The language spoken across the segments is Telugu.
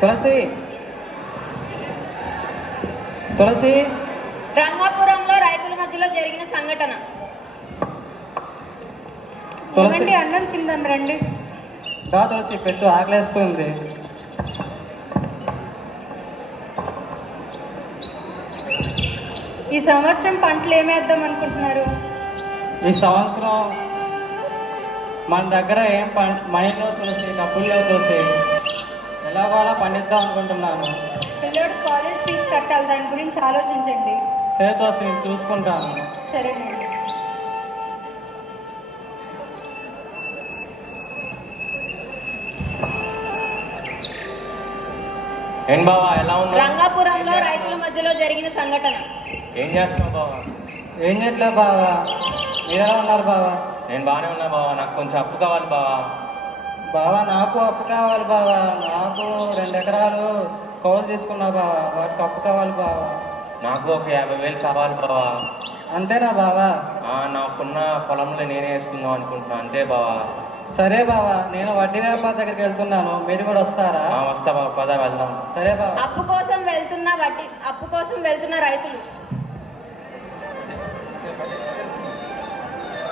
తులసి తులసి రంగాపురంలో రైతుల మధ్యలో జరిగిన సంఘటన. తులసి అన్నం తిందాం రండి. రా తులసి, పెట్టు, ఆకలేస్తుంది. ఈ సంవత్సరం పంటలు ఏమేద్దాం అనుకుంటున్నారు? ఈ సంవత్సరం మన దగ్గర ఏం మైండ్లో తులసి, డబ్బులు లేవు తులసి. ఎలాగోలా పండిద్దాం అనుకుంటున్నాను. పిల్లోడు కాలేజ్ ఫీజు కట్టాలి, దాని గురించి ఆలోచించండి. సరే తులసి, నేను చూసుకుంటాను. సరేనండి. ఏం బావా, ఎలా ఉన్నావు? రంగాపురంలో రైతుల మధ్యలో జరిగిన సంఘటన. ఏం చేస్తున్నావు బావా? ఏం చేయట్లే బావా, మీరు ఎలా ఉన్నారు బావా? నేను బాగానే ఉన్నా బావా. నాకు కొంచెం అప్పు కావాలి బావా. బావా నాకు అప్పు కావాలి బావా. నాకు 2 ఎకరాలు కౌలు తీసుకున్నా బావా, వాటికి అప్పు కావాలి బావా. నాకు ఒక 50,000 కావాలి బావా. అంతేనా బావా? నాకున్న పొలంలో నేనే వేసుకుందాం అనుకుంటున్నా, అంతే బావా. సరే బావా, నేను వడ్డీ వ్యాపార దగ్గరికి వెళ్తున్నాను, మీరు కూడా వస్తారా? వస్తా బావా, పద వెళ్దాం. సరే బావా. అప్పు కోసం వెళ్తున్న రైతులు.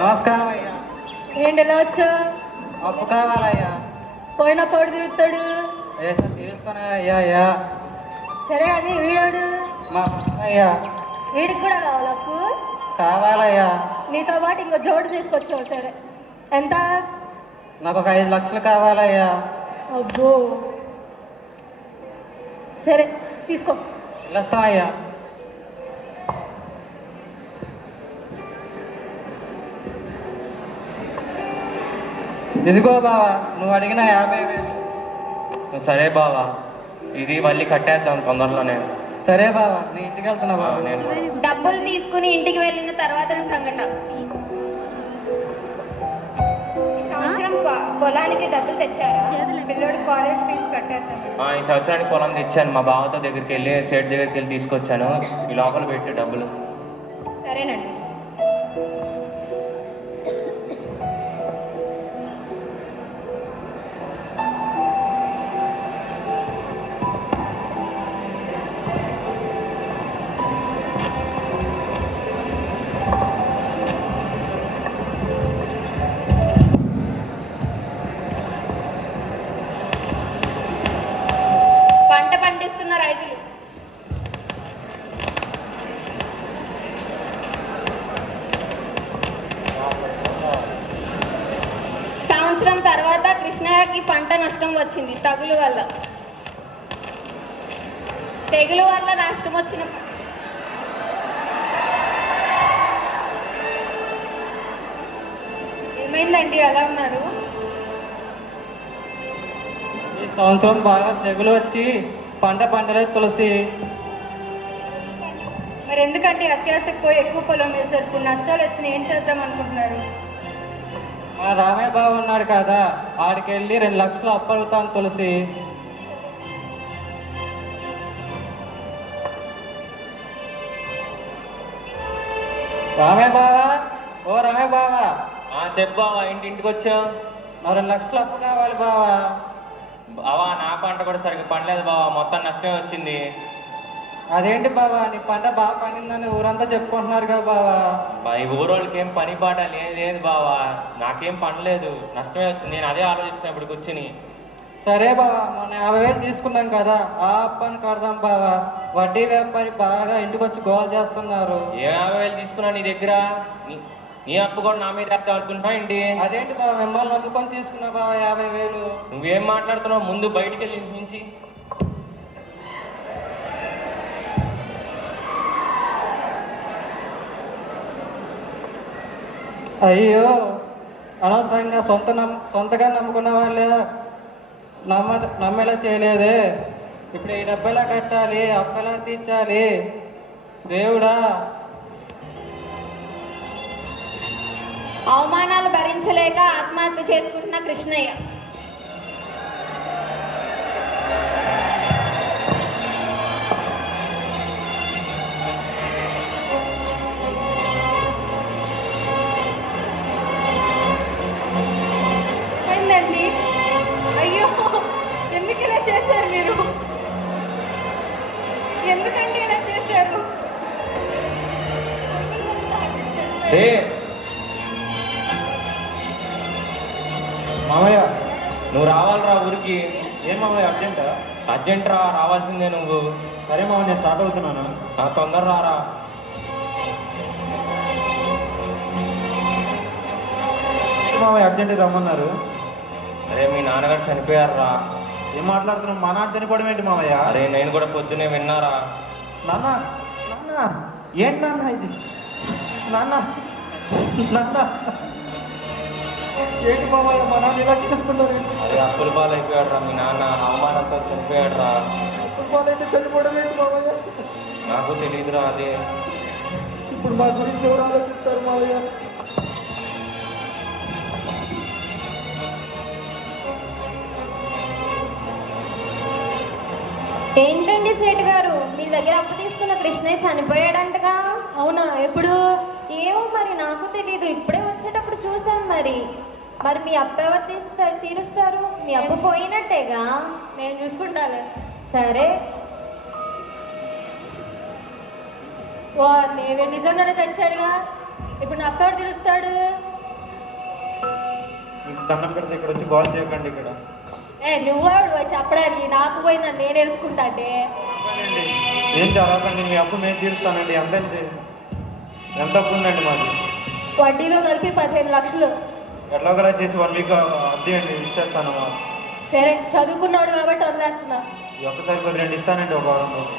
నమస్కారం అయ్యా. ఏంటి ఎలా వచ్చా? అప్పు కావాలయ్యా. పోయిన పోడు తిరుగుతాడు. తీరుస్తానా అయ్యా? అయ్యా సరే అని వీడాడు. మా అయ్యా. వీడికి కూడా కావాలి అప్పు? కావాలయ్యా. నీతో పాటు ఇంకో జోడు తీసుకొచ్చావు. సరే, ఎంత? నాకు ఒక 5 లక్షలు కావాలయ్యా. అబ్బో, సరే తీసుకో. వెళ్ళొస్తామయ్యా. ఇదిగో బావా, నువ్వు అడిగిన 50,000. సరే బావా, ఇది మళ్ళీ కట్టేద్దాం తొందరలోనే. సరే బావా, నీ ఇంటికి వెళ్తున్నా బావా. నేను డబ్బులు తీసుకుని ఇంటికి వెళ్ళిన తర్వాత సంఘటన. ఈ సంవత్సరం పొలానికి డబ్బులు తెచ్చారా? పిల్లోడు కాలేజ్ ఫీజు కట్టేద్దాం. ఈ సంవత్సరానికి పొలం తెచ్చాను. మా బావతో దగ్గరికి వెళ్ళి సేట్ దగ్గరికి వెళ్ళి తీసుకొచ్చాను. ఈ లోపల పెట్టు డబ్బులు. సరేనండి. పంట పండిస్తున్న రైతులు. సంవత్సరం తర్వాత కృష్ణయ్యకి పంట నష్టం వచ్చింది తెగులు వల్ల. నష్టం వచ్చిన ఏమైందండి, ఎలా ఉన్నారు? ఈ సంవత్సరం బాగా తెగులు వచ్చి పంటలేదు తులసి. మరి ఎందుకంటే అత్యాశకు పోయి ఎక్కువ పొలం వేశారు. ఇప్పుడు నష్టాలు వచ్చినాయి, ఏం చేద్దాం అనుకుంటున్నారు? మా రామయ్య బాబు ఉన్నాడు కదా, ఆడికి వెళ్ళి 2 లక్షలు అప్పు అడుగుతాను తులసి. రామయ్య బావా, ఓ రామయ్య బావా. చెప్పు బావా, ఇంటికి వచ్చావు? నా 2 లక్షలు అప్పు కావాలి బావా. బావా, నా పంట కూడా సరిగ్గా పండలేదు బావా, మొత్తం నష్టమే వచ్చింది. అదేంటి బావా, నీ పంట బాగా పండిందని ఊరంతా చెప్పుకుంటున్నారు కదా బావా. ఈ ఊరోళ్ళకి ఏం పని పాట లేదు బావా, నాకేం పండలేదు, నష్టమే వచ్చింది. నేను అదే ఆలోచిస్తున్నా ఇప్పుడు కూర్చుని. సరే బావా, మొన్న 50,000 తీసుకున్నాం కదా, ఆ అప్పని కడదాం బావా. వడ్డీ వ్యాపారి బాగా ఇంటికి వచ్చి గోల్ చేస్తున్నారు. ఏ 50,000 తీసుకున్నా నీ దగ్గర? నీ అప్పు కూడా నా మీద వేద్దాం అనుకుంటున్నావు ఏంటి? అదేంటి బావా, మిమ్మల్ని నమ్ముకొని తీసుకున్నా బావా 50,000. నువ్వేం మాట్లాడుతున్నావు? ముందు బయటికి వెళ్ళి ఇంటి నుంచి. అయ్యో, అనవసరంగా సొంతగా నమ్ముకున్న వాళ్ళే నమ్మేలా చేయలేదే. ఇప్పుడు ఈ డబ్బు ఎలా కట్టాలి, అప్పు ఎలా తీర్చాలి దేవుడా. అవమానాలు భరించలేక ఆత్మహత్య చేసుకుంటున్న కృష్ణయ్య. అయ్యో, ఎందుకు ఇలా చేశారు మీరు? ఏ మామయ్య నువ్వు రావాలిరా ఊరికి. ఏం మామయ్య అర్జెంటా? అర్జెంట్ రా, రావాల్సిందే నువ్వు. సరే మామయ్య నేను స్టార్ట్ అవుతున్నాను. తొందర రారా. మామయ్య అర్జెంట్ రమ్మన్నారు. అరే మీ నాన్నగారు చనిపోయారురా. ఏం మాట్లాడుతున్నావు? మా నాన్న చనిపోవడం ఏంటి మామయ్య? అరే నేను కూడా పొద్దునే విన్నారా. నాన్న నాన్న ఏంటి నాన్న ఇది? నాన్న నాన్న ఏంటి మామయ్య మా నాన్న ఇలా చేసుకున్నారు? అరే అప్పుల పాలు అయిపోయాడు రా మీ నాన్న, అవమానంతో చనిపోయాడు రా. వాళ్ళైతే చనిపోవడం ఏంటి మామయ్య? నాకు తెలియదురా అదే. ఇప్పుడు మా గురించి ఎవరు ఆలోచిస్తారు మామయ్య? ఏంటండి సేటు గారు, మీ దగ్గర అప్పు తీసుకున్న కృష్ణయ్య చనిపోయాడంటగా? అవునా? ఎప్పుడు? ఏమో మరి, నాకు తెలీదు. ఇప్పుడే వచ్చేటప్పుడు చూశాను. మరి మరి మీ అప్పు ఎవరు తీరుస్తారు? మీ అప్పు పోయినట్టేగా. నేను చూసుకుంటాను. సరే. ఓ నేవే నిజంగానే చచ్చాడుగా. ఇప్పుడు నా అప్పు ఎవరు తీరుస్తాడు? మీకు దండం పెడితే ఇక్కడ వచ్చి కాల్ చేయకండి. ఇక్కడ నువ్వాడు చెప్పడానికి, నాకు పోయిందని నేను తెలుసుకుంటా అంటే. ఏం చదవకండి, మీ అప్పు నేను తీరుస్తానండి. ఎంత అప్పు ఉందండి మాది? వడ్డీలో కలిపి 15 లక్షలు. ఎట్లాగలా చేసి 1 వీక్ అద్దె అండి ఇచ్చేస్తాను. సరే, చదువుకున్నాడు కాబట్టి వదిలేస్తున్నా. ఈ ఒక్కసారి 2 ఇస్తానండి ఒక వారం రోజు.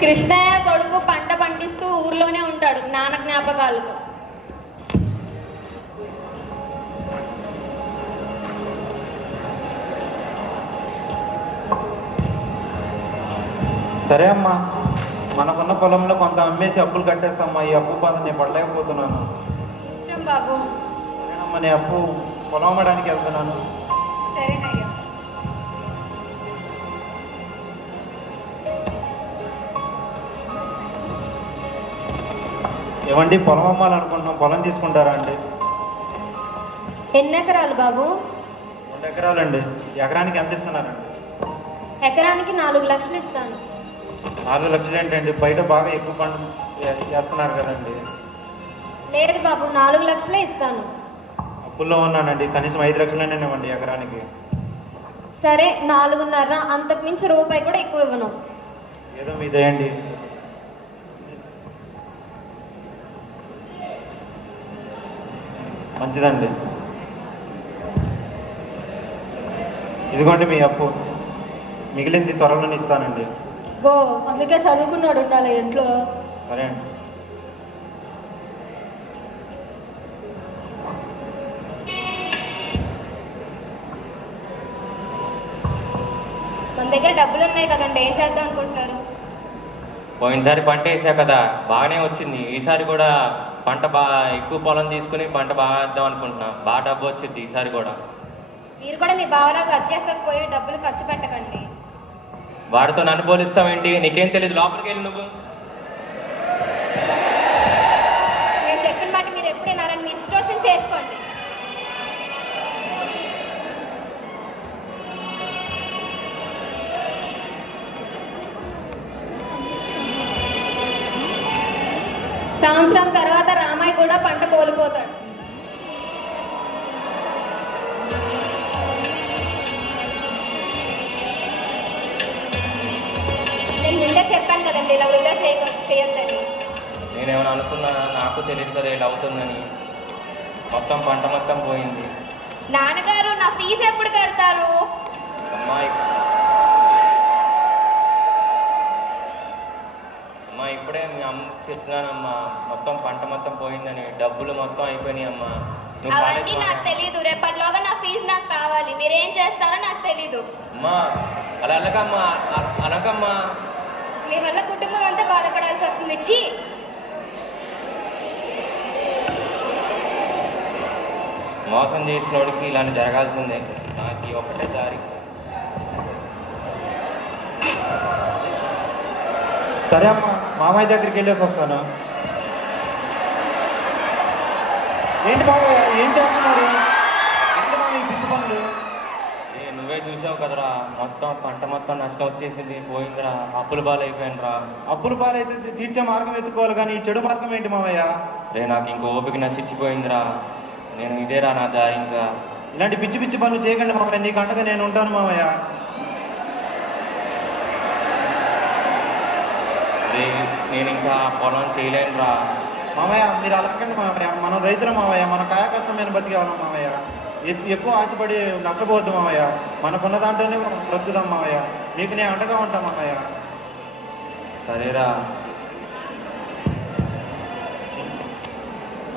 కృష్ణయ్య కొడుకు పంట పండిస్తూ ఊర్లోనే ఉంటాడు నాన్న జ్ఞాపకాలతో. సరే అమ్మా, మనకున్న పొలంలో కొంత అమ్మేసి అప్పులు కట్టేస్తామ్మా. ఈ అప్పు బాధ నేను పడలేకపోతున్నాను. ఇష్టం బాబు. సరేనమ్మా, నేను అప్పు పొలం అమ్మడానికి వెళ్తున్నాను. సరేనయ్యా. ఏమండి, పొలం అమ్మాలనుకుంటున్నాం, పొలం తీసుకుంటారా అండి? ఎన్ని ఎకరాలు బాబు? 2 ఎకరాలండి. ఎకరానికి ఎంత ఇస్తున్నారండి? ఎకరానికి 4 లక్షలు ఇస్తాను. 4 లక్షలు ఏంటండి? బయట బాగా ఎక్కువ పంట చేస్తున్నారు కదండి. లేదు బాబు, 4 లక్షలే ఇస్తాను. అప్పుల్లో ఉన్నానండి, కనీసం 5 లక్షలనే ఇవ్వండి ఎకరానికి. సరే, 4.5. అంతకు మించి రూపాయి కూడా ఎక్కువ ఇవ్వను. ఏదో మీ దయండి. మంచిదండి. ఇదిగోండి మీ అప్పు, మిగిలింది త్వరలోనే ఇస్తానండి. బో, అందుకే చదువుకున్నాడు ఉండాలి ఇంట్లో. సరే అండి. మన దగ్గర డబ్బులు ఉన్నాయి కదండి, ఏం చేద్దాం అనుకుంటున్నారు? పోయినసారి పంట వేసా కదా, బాగానే వచ్చింది. ఈసారి కూడా పంట బాగా ఎక్కువ పొలం తీసుకుని పంట బాగా వేద్దాం అనుకుంటున్నా. బాగా డబ్బు వచ్చింది ఈసారి కూడా. మీరు కూడా మీ బావలాగా అత్యాశకు పోయి డబ్బులు ఖర్చు పెట్టకండి. వాడితో నన్ను పోలిస్తావేంటి? నీకేం తెలియదు, లోపలికి వెళ్ళి నువ్వు. నేను చెప్పిన మాట మీరు ఎప్పుడైనారని మీ ఇష్టం వచ్చింది చేసుకోండి. సంవత్సరం తర్వాత రామయ్య కూడా పంట కోల్పోతాడు. నేను ముందే చెప్పాను కదండి, ఇలా వృధా చేయొద్దని. నేనేమైనా అనుకున్నానా? నాకు తెలియదు కదా ఇలా అవుతుందని. మొత్తం పంట మొత్తం పోయింది. నాన్నగారు, నా ఫీజు ఎప్పుడు కడతారు? అమ్మాయి ఇప్పుడే మీ అమ్మకి చెప్తున్నానమ్మా, మొత్తం పంట మొత్తం పోయిందని. డబ్బులు మొత్తం అయిపోయినాయి అమ్మా. నువ్వు అవన్నీ నాకు తెలీదు. రేపటిలోగా నా ఫీజు నాకు కావాలి. మీరేం చేస్తారో నాకు తెలీదు. అమ్మా అలా అనకమ్మా, అనకమ్మా. మీ వల్ల కుటుంబం అంతా బాధపడాల్సి వస్తుంది. ఛీ! మోసం చేసినోడికి ఇలాంటి జరగాల్సిందే. నాకు ఈ ఒక్కటే దారి. సరే అమ్మా, మామయ్య దగ్గరికి వెళ్ళేసి వస్తాను. ఏంటి మావయ్య ఏం చేస్తున్నారు? ఏంటి మావయ్య ఈ పిచ్చి పనులు? నువ్వే చూసావు కదరా, మొత్తం పంట మొత్తం నష్టం వచ్చేసింది, పోయిందిరా, అప్పుల బాలైపోయాను రా. అప్పుల పాలైతే తీర్చే మార్గం ఎత్తుకోవాలి కానీ ఈ చెడు మార్గం ఏంటి మావయ్య? రే నాకు ఇంకో ఓపిక నశించిపోయిందిరా, నేను ఇదేరా నా దారి ఇంకా. ఇలాంటి పిచ్చి పిచ్చి పనులు చేయకండి మావయ్య, నీకు అండగా నేను ఉంటాను మావయ్య. రే నేను ఇంకా పొలం చేయలేనురా. మావయ్య మీరు అలాగండి మావయ్య, మనం రైతులు మావయ్య, మన కాయ కష్టం మీద బతికేవాళ్ళం మావయ్య. ఎక్కువ ఆశపడి నష్టపోవద్దు మావయ్య, మనకున్న దాంట్లోనే మనం బ్రతుకుదాం మావయ్య. మీకు నేను అండగా ఉంటాం మావయ్య. సరేరా.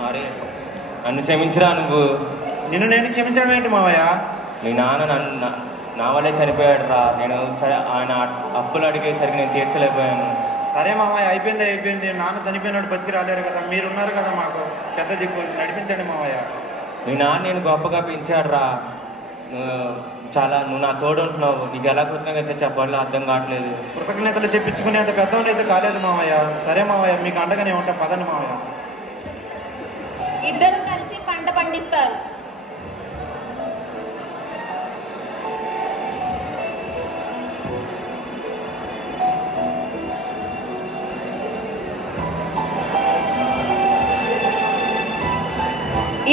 అరే నన్ను క్షమించరా నువ్వు. నిన్ను నేను క్షమించడం ఏంటి మావయ్య? మీ నాన్న నా వల్లే చనిపోయాడు రా. నేను సరే ఆయన అప్పులు అడిగేసరికి నేను తీర్చలేకపోయాను. సరే మావయ్య, అయిపోయింది. నాన్న చనిపోయినాడు, బతికి రాలేరు కదా, మీరున్నారు కదా మాకు పెద్ద దిక్కు, నడిపించండి మావయ్య. మీ నాన్న నేను గొప్పగా పెంచాడు రా. నువ్వు నా తోడు ఉంటున్నావు, నీకు ఎలా కృతజ్ఞత చెప్పాలో అర్థం కావట్లేదు. కృతజ్ఞతలు చెప్పించుకునేంత పెద్దవాళ్ళు కాలేదు మావయ్య. సరే మావయ్య, మీకు అండగానే ఉంటాం, పదండి మావయ్య. ఇద్దరు కలిసి పంట పండిస్తారు.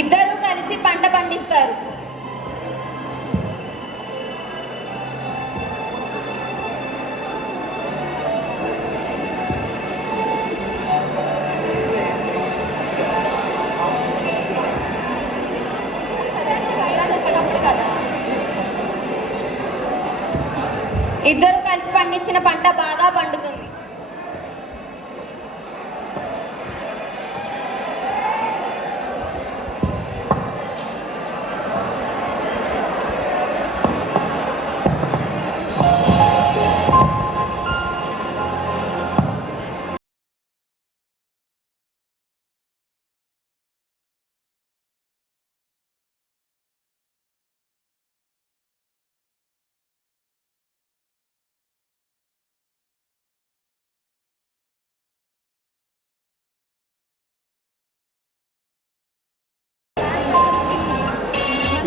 ఇద్దరు కలిసి పంట పండిస్తారు. ఇద్దరు కలిసి పండించిన పంట బాగా పండుతుంది.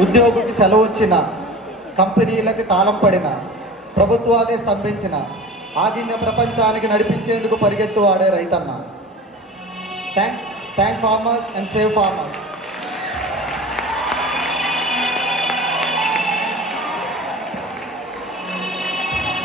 ఉద్యోగికి సెలవు వచ్చిన, కంపెనీలకు తాళం పడిన, ప్రభుత్వాలే స్తంభించిన, ఆగిన ప్రపంచానికి నడిపించేందుకు పరిగెత్తు వాడే రైతన్న. Thank farmers and save farmers.